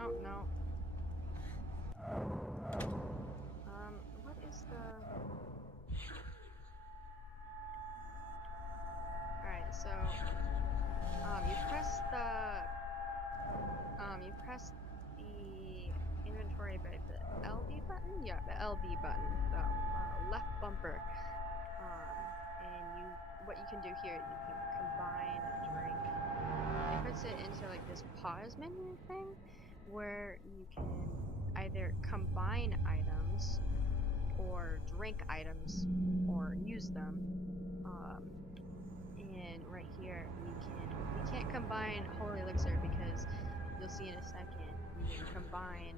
No, no. What is the... Alright, so, you press the inventory by the LB button? Yeah, the LB button, the left bumper. And what you can do here, you can combine a drink. It puts it into like this pause menu thing, where you can either combine items, or drink items, or use them. And right here, we can't combine Holy Elixir because you'll see in a second, you can combine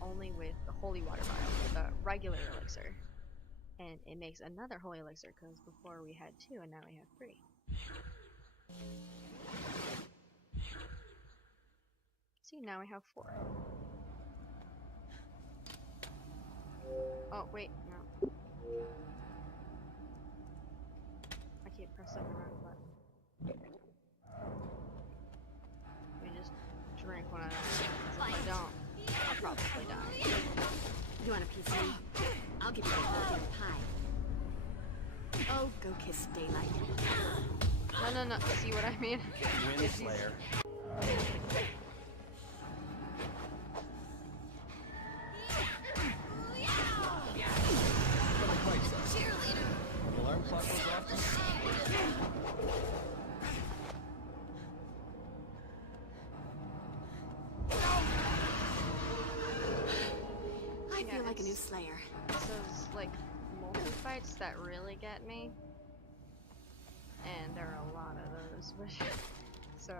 only with the Holy Water vial, the regular elixir. And it makes another Holy Elixir because before we had 2 and now we have 3. See, now we have 4. Oh, wait, no. I keep pressing the wrong button. Let me just drink one of them. If I don't, I'll probably die. You want a piece of me? I'll give you a hug and a pie. Oh, go kiss daylight. No. See what I mean? Wind Slayer. Cheerleader. Alarm clock goes off. I feel like a new Slayer. Those like multi-fights that really get me. And there are a lot of those, so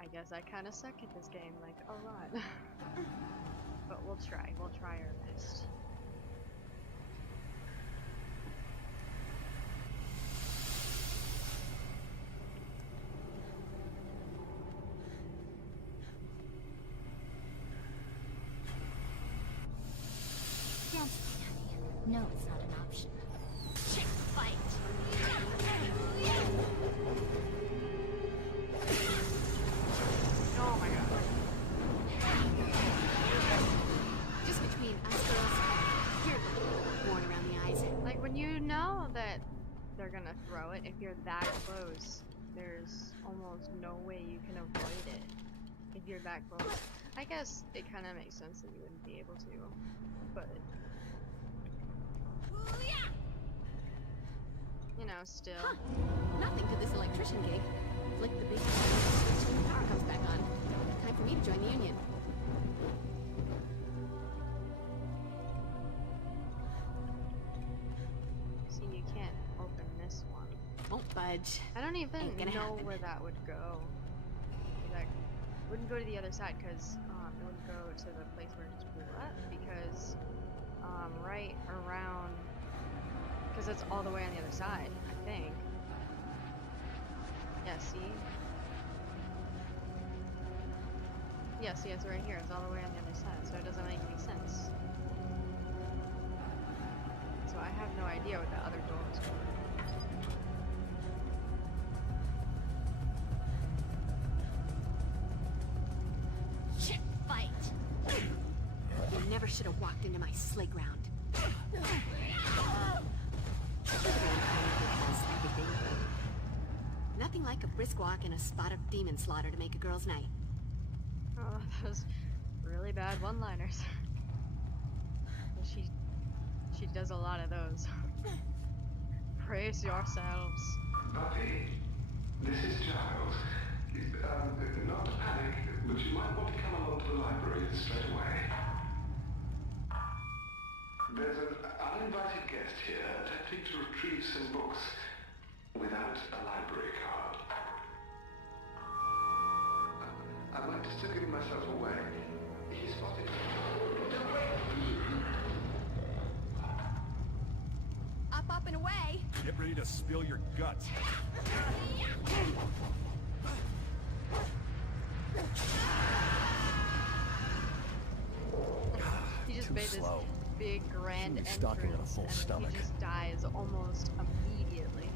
I guess I kinda suck at this game, like a lot. But we'll try our best. Dance, honey. No, it's not an option. Chick fight. Oh my god. Just between us girls, you're worn around the eyes. Like when you know that they're gonna throw it, if you're that close, there's almost no way you can avoid it. If you're that close. I guess it kinda makes sense that you wouldn't be able to, but you know, still. Huh. Nothing to this electrician gig. Flick the big switch and the power comes back on. Time for me to join the union. See, you can't open this one. Won't budge. I don't even know happen. where that would go. That wouldn't go to the other side because it would go to the place where it just blew up because right around, because it's all the way on the other side, I think. Yeah, see? Yeah, see, it's right here. It's all the way on the other side, so it doesn't make any sense. So I have no idea what the other door is for. Shit, fight! You never should have walked into my sleigh ground. Nothing like a brisk walk and a spot of demon slaughter to make a girl's night. Oh, those really bad one-liners. She does a lot of those. Brace yourselves. Buffy, this is Giles. Not to panic, but you might want to come along to the library straight away. There's an uninvited guest here attempting to retrieve some books without a library card. I might just have given myself away. He spotted me. Up and away! Get ready to spill your guts. He just made this big grand You're entrance stalking on a full and stomach. he just dies almost immediately.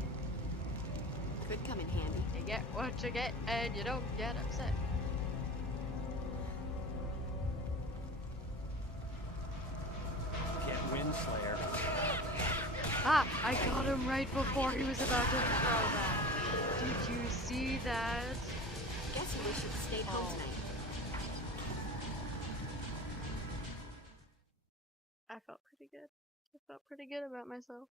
Could come in handy. You get what you get and you don't get upset. Slayer. Ah! I got him right before he was about to throw that. Did you see that? Guess we should have stayed home tonight. I felt pretty good. I felt pretty good about myself.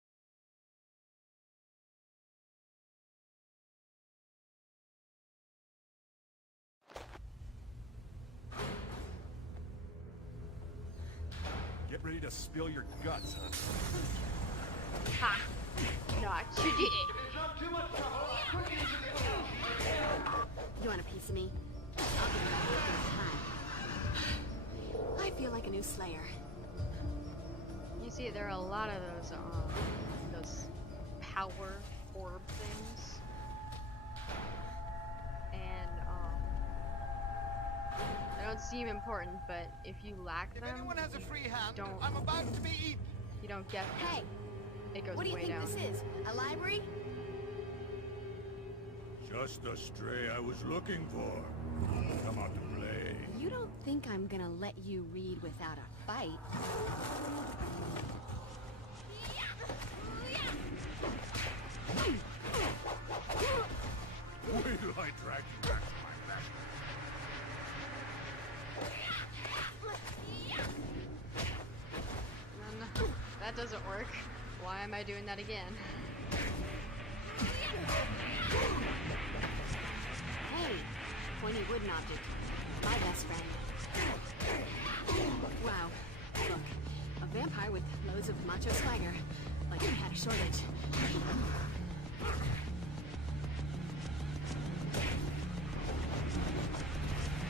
Get ready to spill your guts, huh? Ha! Not you did it. You want a piece of me? I'll give you a hard time. I feel like a new Slayer. You see, there are a lot of those power orb things, and they don't seem important. But if you lack them, Anyone has a free hand, don't. I'm about to be eaten. You don't get them. Hey, It goes what do you way think down. this is? A library? Just the stray I was looking for. Come out to play. You don't think I'm gonna let you read without a fight? Wait till I drag you back to my master. No, that doesn't work. Why am I doing that again? Hey, pointy wooden object. My best friend. Wow. Look, a vampire with loads of macho swagger. Like we had a shortage.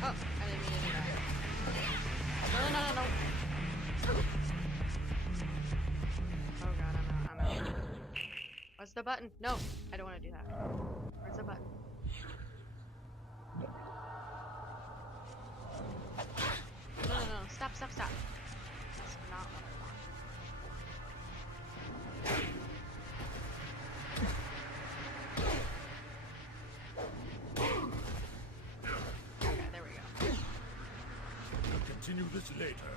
Oh, I didn't mean to do that. No. Oh god, I'm out. What's the button? No, I don't want to do that. Where's the button? No. Stop. That's not what I want. Okay, there we go. We'll continue this later.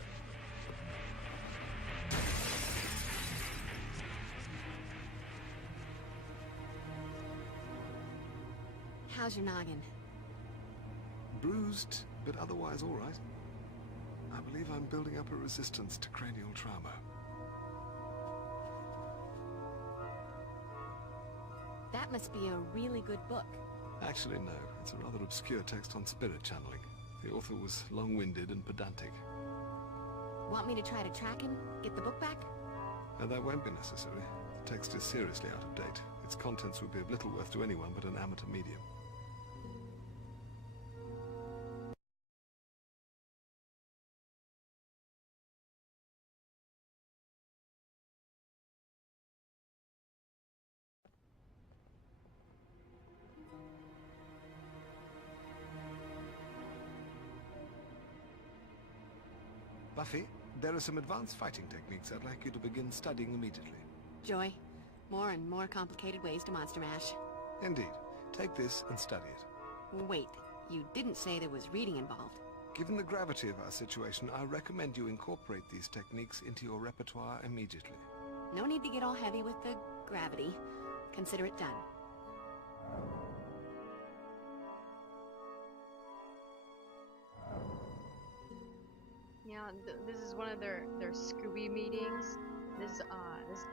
How's your noggin? Bruised, but otherwise all right. I believe I'm building up a resistance to cranial trauma. That must be a really good book. Actually, no. It's a rather obscure text on spirit channeling. The author was long-winded and pedantic. Want me to try to track him? Get the book back? That won't be necessary. The text is seriously out of date. Its contents would be of little worth to anyone but an amateur medium. Buffy, there are some advanced fighting techniques I'd like you to begin studying immediately. Joy, more and more complicated ways to monster mash. Indeed. Take this and study it. Wait, you didn't say there was reading involved. Given the gravity of our situation, I recommend you incorporate these techniques into your repertoire immediately. No need to get all heavy with the gravity. Consider it done. Yeah, this is one of their Scooby meetings. This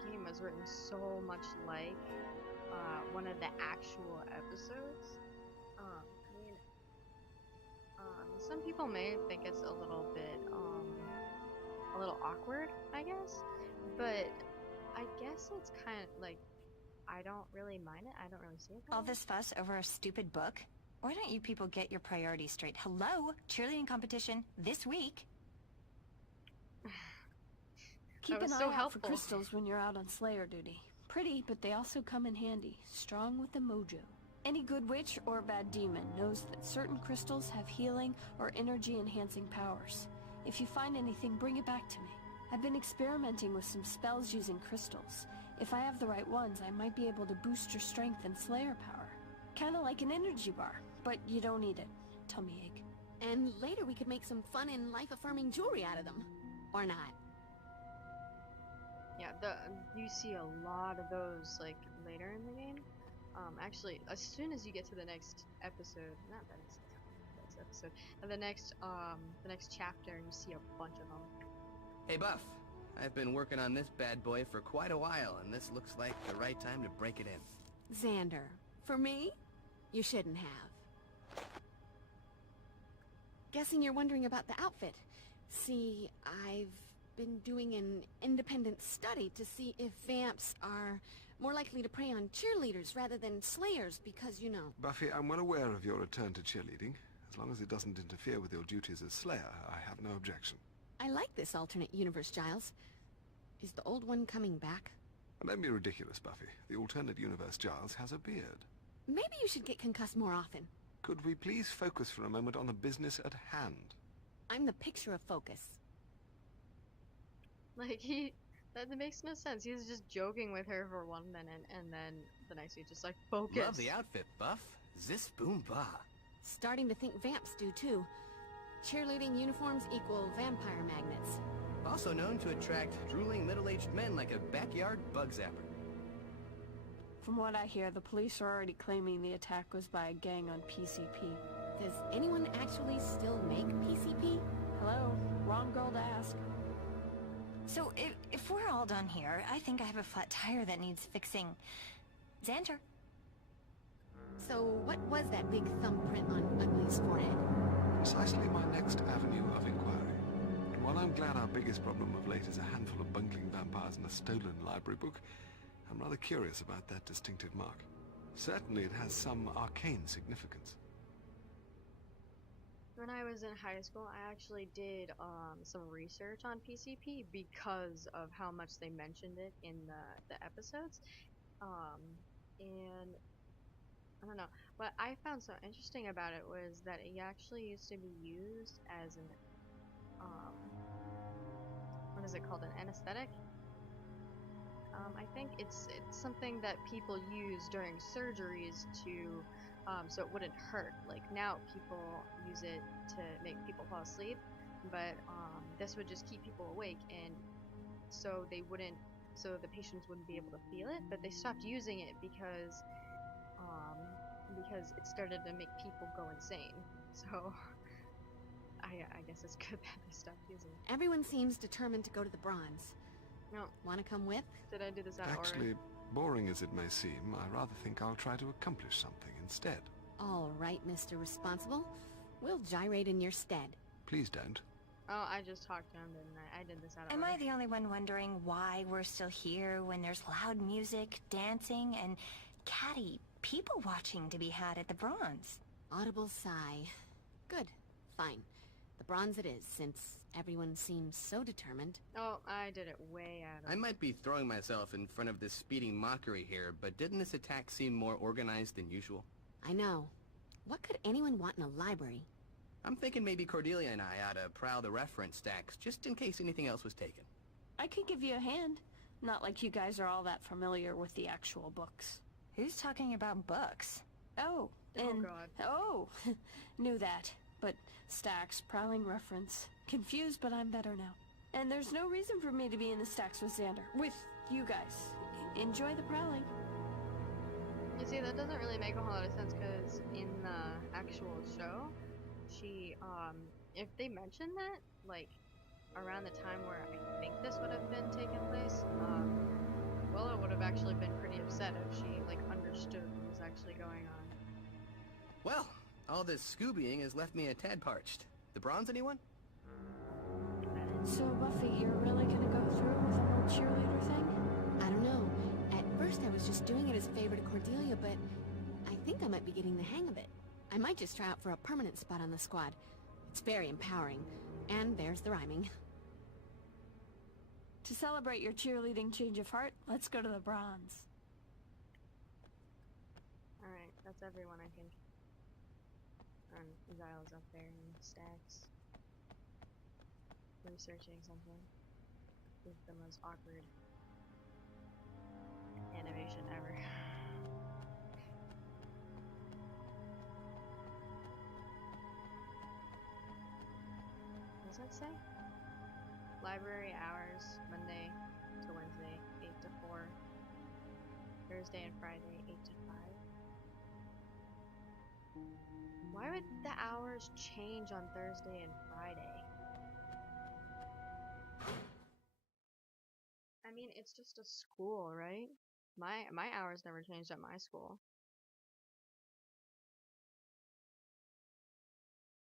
game was written so much like one of the actual episodes. Some people may think it's a little bit awkward, I guess, but I guess it's kind of like, I don't really mind it. I don't really see it. All this fuss over a stupid book? Why don't you people get your priorities straight? Hello? Cheerleading competition this week? Keep That was an so eye out helpful. for crystals when you're out on Slayer duty. Pretty, but they also come in handy. Strong with the mojo. Any good witch or bad demon knows that certain crystals have healing or energy-enhancing powers. If you find anything, bring it back to me. I've been experimenting with some spells using crystals. If I have the right ones, I might be able to boost your strength and Slayer power. Kinda like an energy bar, but you don't need it. Tummy ache. And later we could make some fun and life-affirming jewelry out of them. Or not. Yeah, you see a lot of those like later in the game. Actually, as soon as you get to the next episode, not the next episode, the next chapter, you see a bunch of them. Hey, Buff. I've been working on this bad boy for quite a while, and this looks like the right time to break it in. Xander, for me? You shouldn't have. Guessing you're wondering about the outfit. See, I've been doing an independent study to see if vamps are more likely to prey on cheerleaders rather than slayers because, you know... Buffy, I'm well aware of your return to cheerleading. As long as it doesn't interfere with your duties as Slayer, I have no objection. I like this alternate universe, Giles. Is the old one coming back? Don't be ridiculous, Buffy. The alternate universe Giles has a beard. Maybe you should get concussed more often. Could we please focus for a moment on the business at hand? I'm the picture of focus. Like that makes no sense. He's just joking with her for 1 minute, and then the next week just like focus. Love the outfit, Buff. Zis boom ba. Starting to think vamps do too. Cheerleading uniforms equal vampire magnets. Also known to attract drooling middle-aged men like a backyard bug zapper. From what I hear, the police are already claiming the attack was by a gang on PCP. Does anyone actually still make PCP? Hello? Wrong girl to ask. So, if we're all done here, I think I have a flat tire that needs fixing. Xander. So, what was that big thumbprint on Ugly's forehead? Precisely my next avenue of inquiry. And while I'm glad our biggest problem of late is a handful of bungling vampires and a stolen library book, I'm rather curious about that distinctive mark. Certainly it has some arcane significance. When I was in high school, I actually did some research on PCP because of how much they mentioned it in the episodes. And I don't know, what I found so interesting about it was that it actually used to be used as an what is it called, an anesthetic? I think it's something that people use during surgeries to so it wouldn't hurt. Like now people use it to make people fall asleep, but this would just keep people awake, and so the patients wouldn't be able to feel it. But they stopped using it because it started to make people go insane. So I guess it's good that they stopped using it. Everyone seems determined to go to the Bronze. No. Wanna come with? Did I do this out of order? Actually, boring as it may seem, I rather think I'll try to accomplish something instead. All right, Mr. Responsible. We'll gyrate in your stead. Please don't. Oh, I just talked to him, didn't I? I did this out of Am order. I the only one wondering why we're still here when there's loud music, dancing, and catty people watching to be had at the Bronze? Audible sigh. Good. Fine. The Bronze it is, since everyone seems so determined. Oh, I did it way out of I might be throwing myself in front of this speeding mockery here, but didn't this attack seem more organized than usual? I know. What could anyone want in a library? I'm thinking maybe Cordelia and I ought to prowl the reference stacks, just in case anything else was taken. I could give you a hand. Not like you guys are all that familiar with the actual books. Who's talking about books? Oh, Oh, and... God. Oh, knew that. But stacks, prowling reference. Confused, but I'm better now. And there's no reason for me to be in the stacks with Xander. With you guys. Enjoy the prowling. You see, that doesn't really make a whole lot of sense, because in the actual show, she, if they mentioned that, like, around the time where I think this would have been taking place, Willow would have actually been pretty upset if she, like, understood what was actually going on. Well, all this Scoobying has left me a tad parched. The Bronze, anyone? So, Buffy, you're really gonna go through with the whole cheerleader thing? I don't know. At first I was just doing it as a favor to Cordelia, but I think I might be getting the hang of it. I might just try out for a permanent spot on the squad. It's very empowering. And there's the rhyming. To celebrate your cheerleading change of heart, let's go to the Bronze. Alright, that's everyone, I think. Giles up there in stacks. Researching something. With the most awkward animation ever. What does that say? Library hours, Monday, to Wednesday, 8 to 4. Thursday and Friday, 8 to 5. Why would the hours change on Thursday and Friday? I mean, it's just a school, right? My hours never changed at my school.